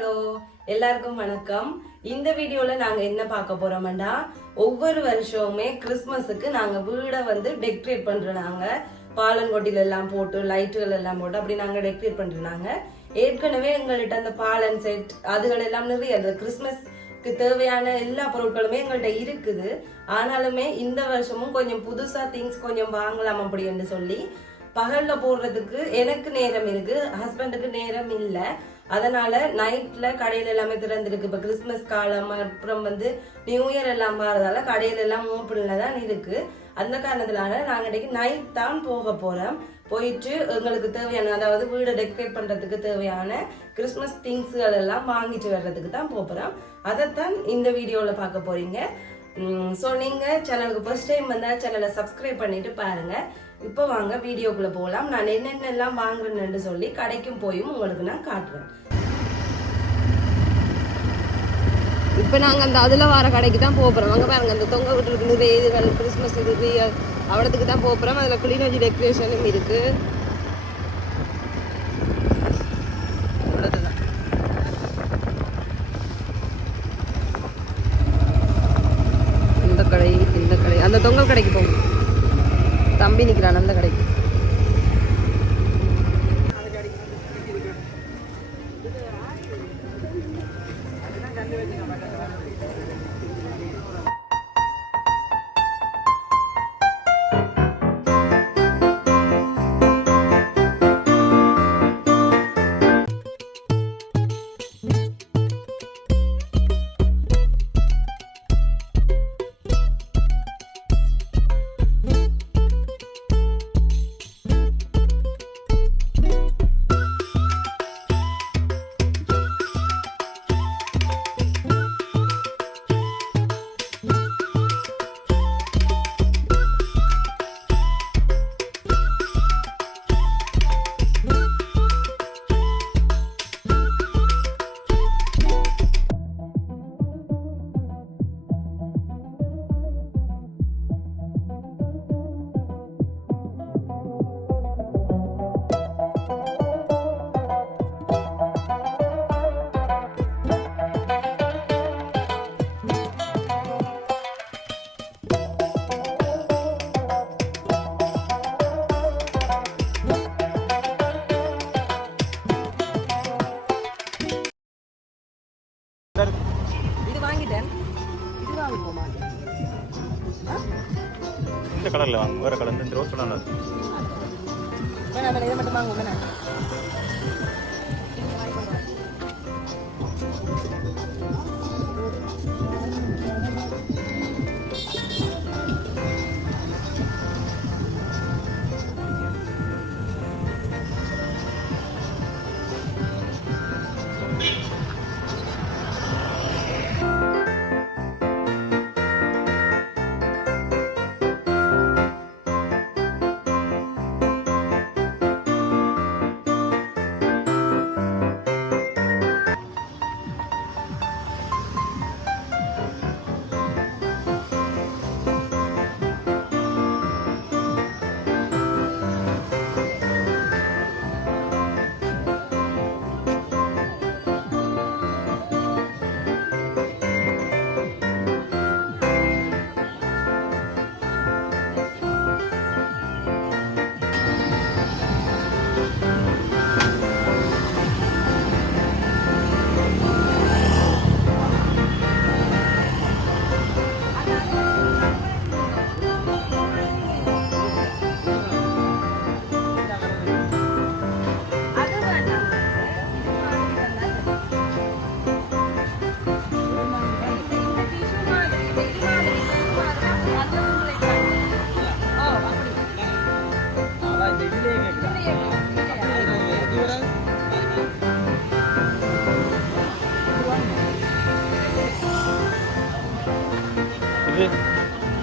Hello எல்லாருக்கும் வணக்கம். இந்த வீடியோல நாங்க என்ன பார்க்க போறோம்னா, ஒவ்வொரு வருஷமுமே கிறிஸ்மஸுக்கு நாங்க வீடை டெக்கரேட் பண்றாங்க. பாலன்கொட்டில எல்லாம் போட்டு லைட்டுகள் எல்லாம் போட்டு அப்படி நாங்க டெக்கரேட் பண்றாங்க. ஏற்கனவே எங்கள்கிட்ட அந்த பாலன் செட் அதுகள் எல்லாம் நிறைய அந்த கிறிஸ்மஸ்க்கு தேவையான எல்லா பொருட்களுமே எங்கள்கிட்ட இருக்குது. ஆனாலுமே இந்த வருஷமும் கொஞ்சம் புதுசா திங்ஸ் கொஞ்சம் வாங்கலாம் அப்படின்னு சொல்லி பகல்ல போடுறதுக்கு எனக்கு நேரம் இருக்கு, ஹஸ்பண்டுக்கு நேரம் இல்லை. அதனால நைட்ல கடையில எல்லாமே திறந்துருக்கு. இப்ப கிறிஸ்துமஸ் காலம் அப்புறம் நியூ இயர் எல்லாம் வரதால கடையில எல்லாம் ஓப்பன்ல தான் இருக்கு. அந்த காரணத்தினால நாங்க இன்னைக்கு நைட் தான் போக போறோம். போயிட்டு எங்களுக்கு தேவையான அதாவது வீடை டெக்கரேட் பண்றதுக்கு தேவையான கிறிஸ்துமஸ் திங்ஸ்கள் எல்லாம் வாங்கிட்டு வர்றதுக்கு தான் போறோம். அதைத்தான் இந்த வீடியோல பார்க்க போறீங்க. ஸோ நீங்க சேனலுக்கு ஃபர்ஸ்ட் டைம் வந்தா சேனலை சப்ஸ்கிரைப் பண்ணிட்டு பாருங்க. இப்போ வாங்க வீடியோக்குள்ள போகலாம். நான் என்னென்னலாம் வாங்குறேன்னு சொல்லி கடைக்கும் போயும் உங்களுக்கு நான் காட்டுறேன். இப்போ நாங்கள் அந்த அதில் வர கடைக்கு தான் போகிறோம். அங்கே பாருங்க அந்த தொங்க விட்டுருக்கு நிறைய இதுகள் கிறிஸ்மஸ் இது அவ்வளோத்துக்கு தான் போகிறோம். அதில் கிளீனர்ஜி டெக்கரேஷனும் இருக்குது. இந்த கடை அந்த தொங்கல் கடைக்கு போகும். தம்பி நிற்கிறான் அந்த கடைக்கு. இந்த கலர்ல வாங்க, வேற கலர் இந்த ரோஸ் கலர்ல வேணாம், இதை மட்டும் வாங்க. வேணாம்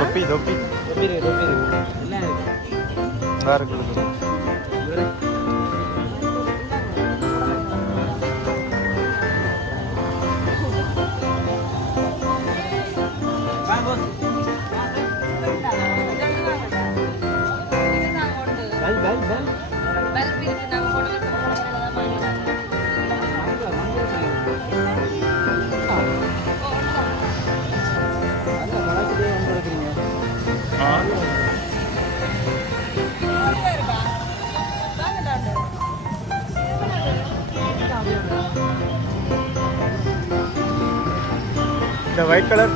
தொப்பி தொப்பி தொப்பி தொப்பி வேற கலர் இந்த ஒயிட் கலர்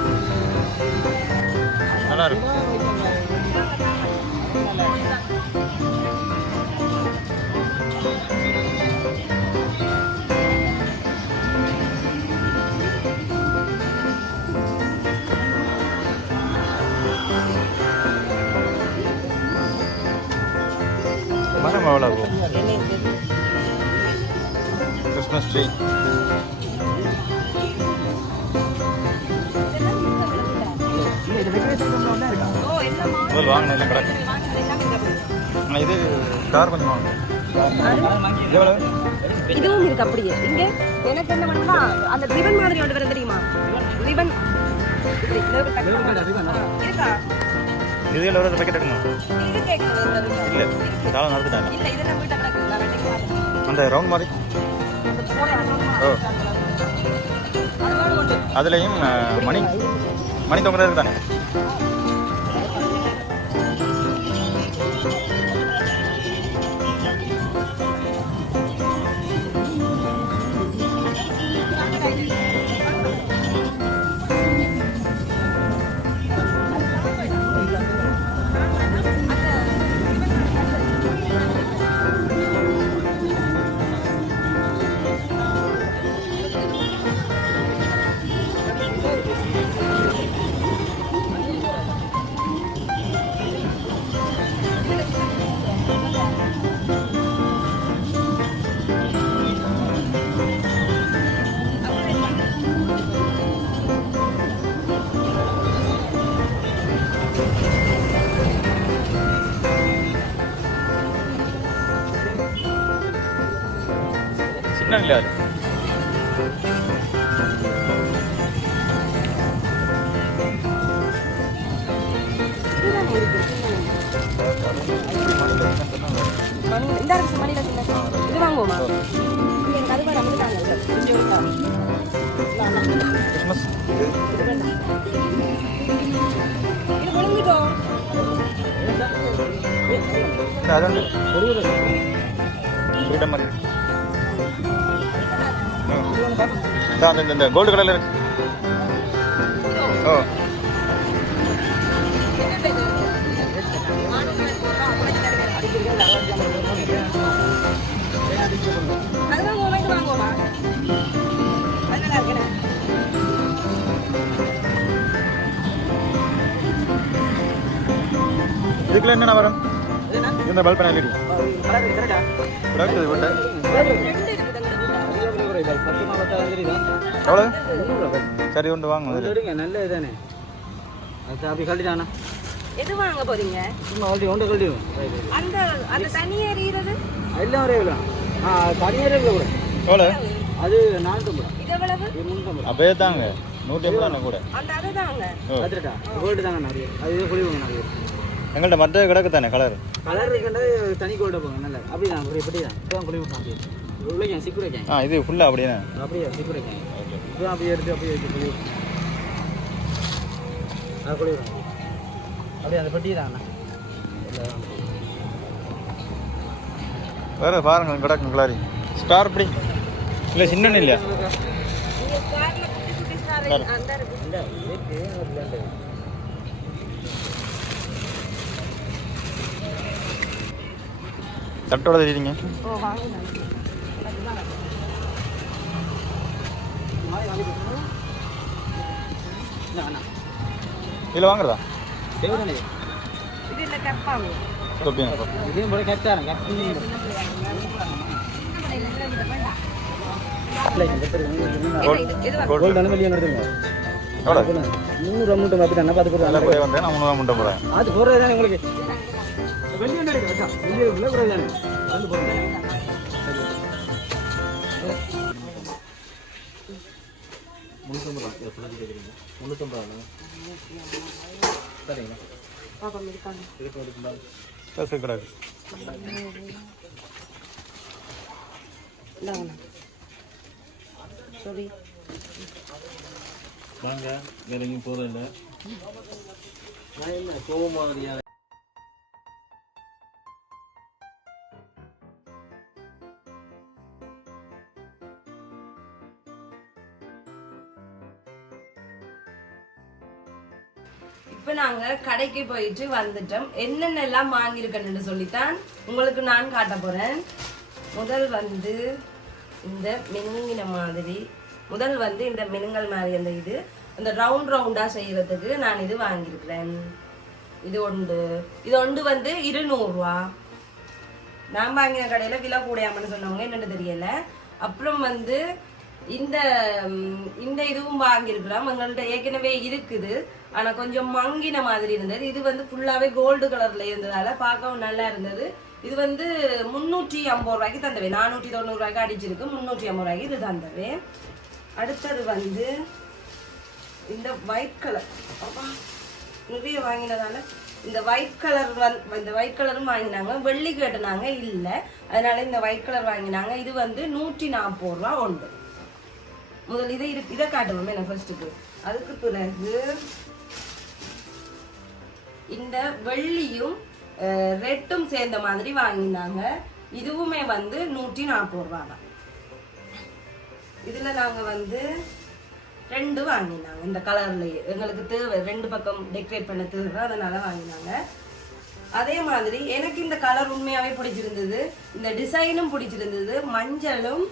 நல்லா இருக்கும். மரம் எவ்வளோ ஆகும்? கிறிஸ்மஸ் ட்ரீ முதல் வாங்கின எல்லாம் கிடக்கு. ஆனால் இது கார் கொஞ்சம் வாங்கணும். எவ்வளோ? இதுவும் இருக்கு அப்படியே. இங்க எனக்கு என்ன பண்ணுனா அந்த ரிபன் மாதிரி ஒன்று வரும் தெரியுமா? ரிபன் இருக்கா? இது எவ்வளோ ஒரு பேக்கெட் எடுக்கணும்? இது கேட்கணும். இல்லை காலம் நடந்துட்டாங்க. இல்ல இதெல்லாம் வீட்டை கிடக்கு. நான் ரெண்டு கிலோ அந்த ரவுண்ட் மாதிரி ஓ அதுலேயும் மணி மணி தொங்குறது தானே. சின்ன இல்லை அது. இந்த அரசு மணில இது வாங்குவோமா? எங்க கருவாடு அமுட்டாங்க கொஞ்சம் இருக்கா? கிறிஸ்மஸ் இது முடிஞ்சிட்டோம். அது வந்து ஃப்ரீடம் மாதிரி இந்த கோல்டு கலரில் இருக்கு. ஓ அது வாங்குவோமா? இது வாங்குவோமா? அது நல்லா இருக்குண்ணே. இதுக்குள்ள என்னென்ன வரும்? இந்த பல்ப் எல்இடி எவ்வளோ? சரி ஒன்று வாங்க. நல்ல இதானே அது அப்படி கழட்டிட்டானா எது வாங்க போறீங்க? சும்மா அப்படி ஒன்று கழட்டிடும். அந்த அந்த தனியா எறிகிறது எல்லாம் ஒரே விழா தனியாரே விழா கூட எவ்வளோ? அது 450. இது எவ்வளவு? 350. அப்பயே தாங்க 150 கூட. அந்த அதுதாங்க பார்த்துட்டா கோல்டு தாங்க நிறைய அது இது குழி வாங்க நிறைய எங்கள்கிட்ட மற்ற கிடக்கு தானே கலர் கலர் இருக்கின்றது தனி கோல்டாக போங்க நல்லா அப்படி தான் இப்படி தான் இப்போதான் குழி விட்டாங்க உழைக்கேன் சிக்கு வைக்கேன் இது ஃபுல்லாக அப்படியே அப்படியே சிக்கு வைக்கேன் இப்போ அப்படியே எடுத்து அப்படியே வச்சு குழி குழி விடுறாங்க அப்படியே அந்த பெட்டி தாங்கண்ணா வேறு பாருங்க கிடக்கும் கலரி ஸ்டார் இப்படி இல்லை சின்ன இல்லையா? இங்க கார்ல குட்டி குட்டி ஸ்டார் அந்த இருக்கு. இல்லை இருக்கு தட்டோட தெரியுங்க. ஓ வாங்க இதில் வாங்குறதா? தேவைதானே இது இல்ல கப்பாங்க. ஓகேங்க. இதையும் போல கேப்டாரன் கேப்டன் கோல்டு அனுமதி நடத்துங்க எவ்வளோ? 300 மூட்டை பார்த்துட்டு பார்த்து போடுறேன் நல்லா போய் வந்தேன் நான் 3 முட்டை போகிறேன். அது போடுறது தானே உங்களுக்கு வெளியே வெளியே போடுறது தானே வந்து போடுறேன் சரிங்களா பாப்பா இருக்காங்க. காசு கிடக்கு. இந்தாங்க. சரி வாங்க வேற எங்கேயும் போகிறதில்ல நான் என்ன கோவமாக இப்ப நாங்க கடைக்கு போயிட்டு வந்துட்டோம். என்னென்ன எல்லாம் வாங்கியிருக்கேன்னு சொல்லித்தான் உங்களுக்கு நான் காட்ட போறேன். முதல் வந்து இந்த மினுங்கின மாதிரி, முதல் வந்து இந்த மினுங்கல் மாதிரி அந்த இது அந்த ரவுண்ட் ரவுண்டா செய்யறதுக்கு நான் இது வாங்கியிருக்கிறேன். இது ஒன்று வந்து 200 ரூபா. நான் வாங்கின கடையில விலை கூடையாமன்னு சொன்னவங்க என்னன்னு தெரியல. அப்புறம் வந்து இந்த இந்த இதுவும் வாங்கியிருக்கிறோம். எங்கள்கிட்ட ஏற்கனவே இருக்குது, ஆனா கொஞ்சம் மங்கின மாதிரி இருந்தது. இது வந்து ஃபுல்லாவே கோல்டு கலர்ல இருந்ததால பார்க்கவும் நல்லா இருந்தது. இது வந்து 350 ரூபாய்க்கு தந்தவே, 490 ரூபாய்க்கு அடிச்சிருக்கு, 350 ரூபாய்க்கு இது தந்தவே. அடுத்தது வந்து இந்த ஒயிட் கலர், நிறைய வாங்கினதால இந்த ஒயிட் கலர் இந்த ஒயிட் கலரும் வாங்கினாங்க. வெள்ளி கேட்டுனாங்க இல்ல, அதனால இந்த ஒயிட் கலர் வாங்கினாங்க. இது வந்து 140 ரூபா உண்டு. முதல் இதை காட்டுவோம் என்ன ஃபர்ஸ்ட்டுக்கு. அதுக்கு பிறகு இந்த வெள்ளியும் ரெட்டும் சேர்ந்த மாதிரி வாங்கினாங்க. இதுவுமே வந்து 140 ரூபா தான். இதுல நாங்க வந்து 2 வாங்கினாங்க இந்த கலர்லயே. எங்களுக்கு தேவை 2 பக்கம் டெக்கரேட் பண்ண தேவை, அதனால வாங்கினாங்க. அதே மாதிரி எனக்கு இந்த கலர் உண்மையாவே பிடிச்சிருந்தது, இந்த டிசைனும் பிடிச்சிருந்தது. மஞ்சளும்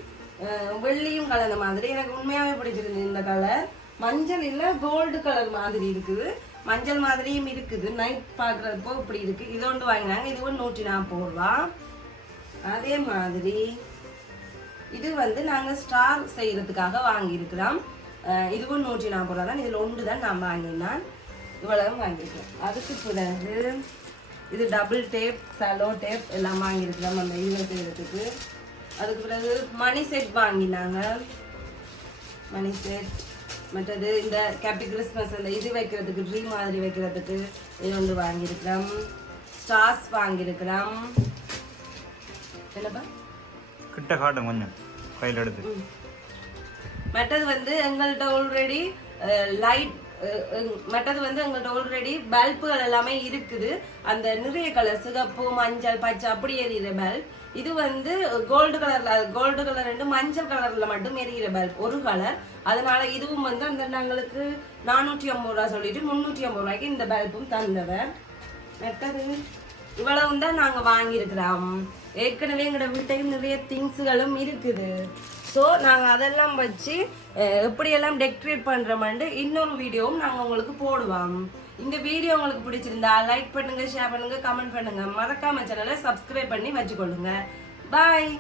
வெள்ளியும் கலந்த மாதிரி எனக்கு உண்மையாவே பிடிச்சிருந்தது இந்த கலர். மஞ்சள் இல்ல, கோல்டு கலர் மாதிரி இருக்குது, மஞ்சள் மாதிரியும் இருக்குது. நைட் பாக்குறப்போ இப்படி இருக்கு. இது ஒன்று வாங்கினாங்க. இதுவும் 140 ரூபா. அதே மாதிரி இது வந்து நாங்க ஸ்டார் செய்யறதுக்காக வாங்கியிருக்கிறோம். இதுவும் 140 ரூபா தான். இதுல ஒன்று தான் நான் வாங்கினேன். இவ்வளவும் வாங்கியிருக்கேன். அதுக்கு பிறகு இது டபுள் டேப், சலோ டேப் எல்லாம் வாங்கியிருக்கிறோம் அந்த இதுல செய்யறதுக்கு. அதுக்கு பிறகு மணி செட் வாங்கினாங்க, மணி செட். மற்றது இந்த ஹாப்பி கிறிஸ்மஸ் அந்த இது வைக்கிறதுக்கு, ட்ரீ மாதிரி வைக்கிறதுக்கு இது ஒன்று வாங்கியிருக்கிறோம். ஸ்டார்ஸ் வாங்கியிருக்கிறோம். என்னப்பா கிட்ட காட்டும் கொஞ்சம் கையில் எடுத்து. மற்றது வந்து எங்கள்கிட்ட ஆல்ரெடி லைட், மற்றது வந்து எங்கள்கிட்ட ஆல்ரெடி பல்புகள் எல்லாமே இருக்குது. அந்த நிறைய கலர், சிகப்பு, மஞ்சள், பச்சை அப்படி எரியிற பல்ப். இது வந்து கோல்டு கலர் ரெண்டு மஞ்சள் கலர்ல மட்டும் எரியிற பல்ப் ஒரு கலர். அதனால இதுவும் வந்து அந்த நாங்களுக்கு 450 ரூபா சொல்லிட்டு 350 ரூபாய்க்கு இந்த பல்பும் தந்தவர். மற்றது இவ்வளவு தான் நாங்க வாங்கியிருக்கிறோம். ஏற்கனவே எங்களோட வீட்டையும் நிறைய திங்ஸ்களும் இருக்குது. ஸோ நாங்கள் அதெல்லாம் வச்சு எப்படியெல்லாம் டெக்கரேட் பண்ணுறோம்னு இன்னொரு வீடியோவும் நாங்கள் உங்களுக்கு போடுவோம். இந்த வீடியோ உங்களுக்கு பிடிச்சிருந்தா லைக் பண்ணுங்க, ஷேர் பண்ணுங்க, கமெண்ட் பண்ணுங்க. மறக்காம சேனலை சப்ஸ்கிரைப் பண்ணி வச்சுக்கொள்ளுங்க. பாய்.